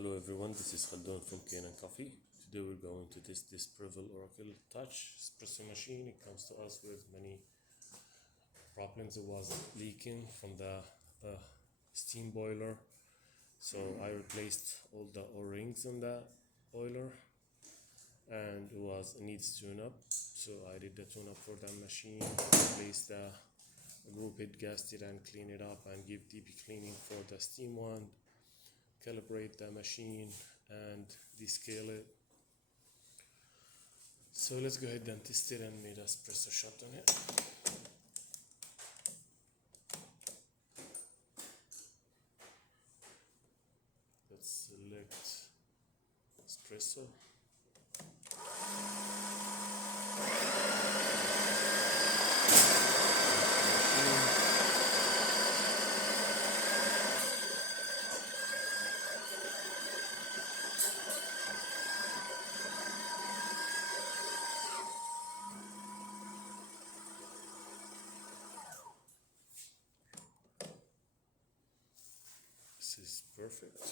Hello everyone, this is Khaldun from Kanen Coffee. Today we're going to test this Breville Oracle Touch espresso machine. It comes to us with many problems. It was leaking from the steam boiler. So I replaced all the O-rings on the boiler and it needs tune-up. So I did the tune-up for the machine, replace the group head gasket and clean it up and give deep cleaning for the steam one. Calibrate the machine and descale it. So let's go ahead and test it and made an espresso shot on it. Let's select espresso. This is perfect.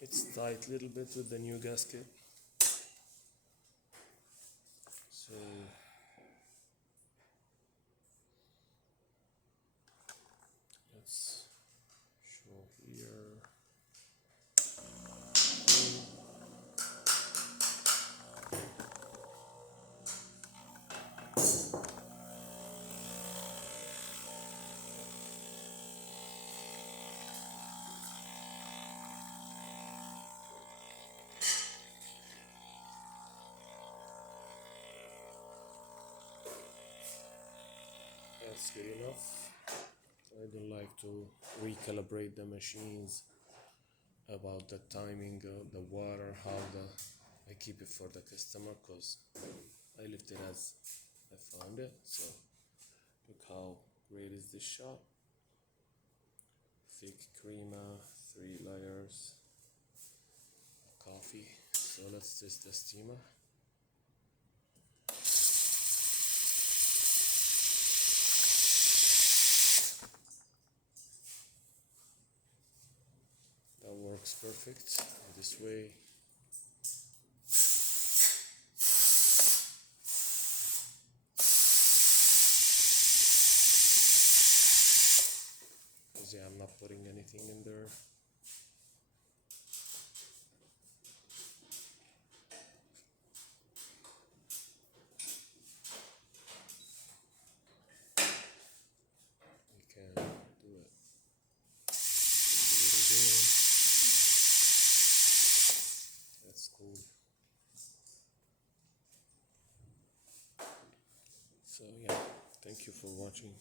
It's tight a little bit with the new gasket. So let's show here. That's good enough. I don't like to recalibrate the machines about the timing of the water, I keep it for the customer because I left it as I found it. So look how great is this shot. Thick crema, 3 layers, coffee. So let's test the steamer. That works perfect this way. Because I'm not putting anything in there. We can do it. That's cool. So yeah, thank you for watching.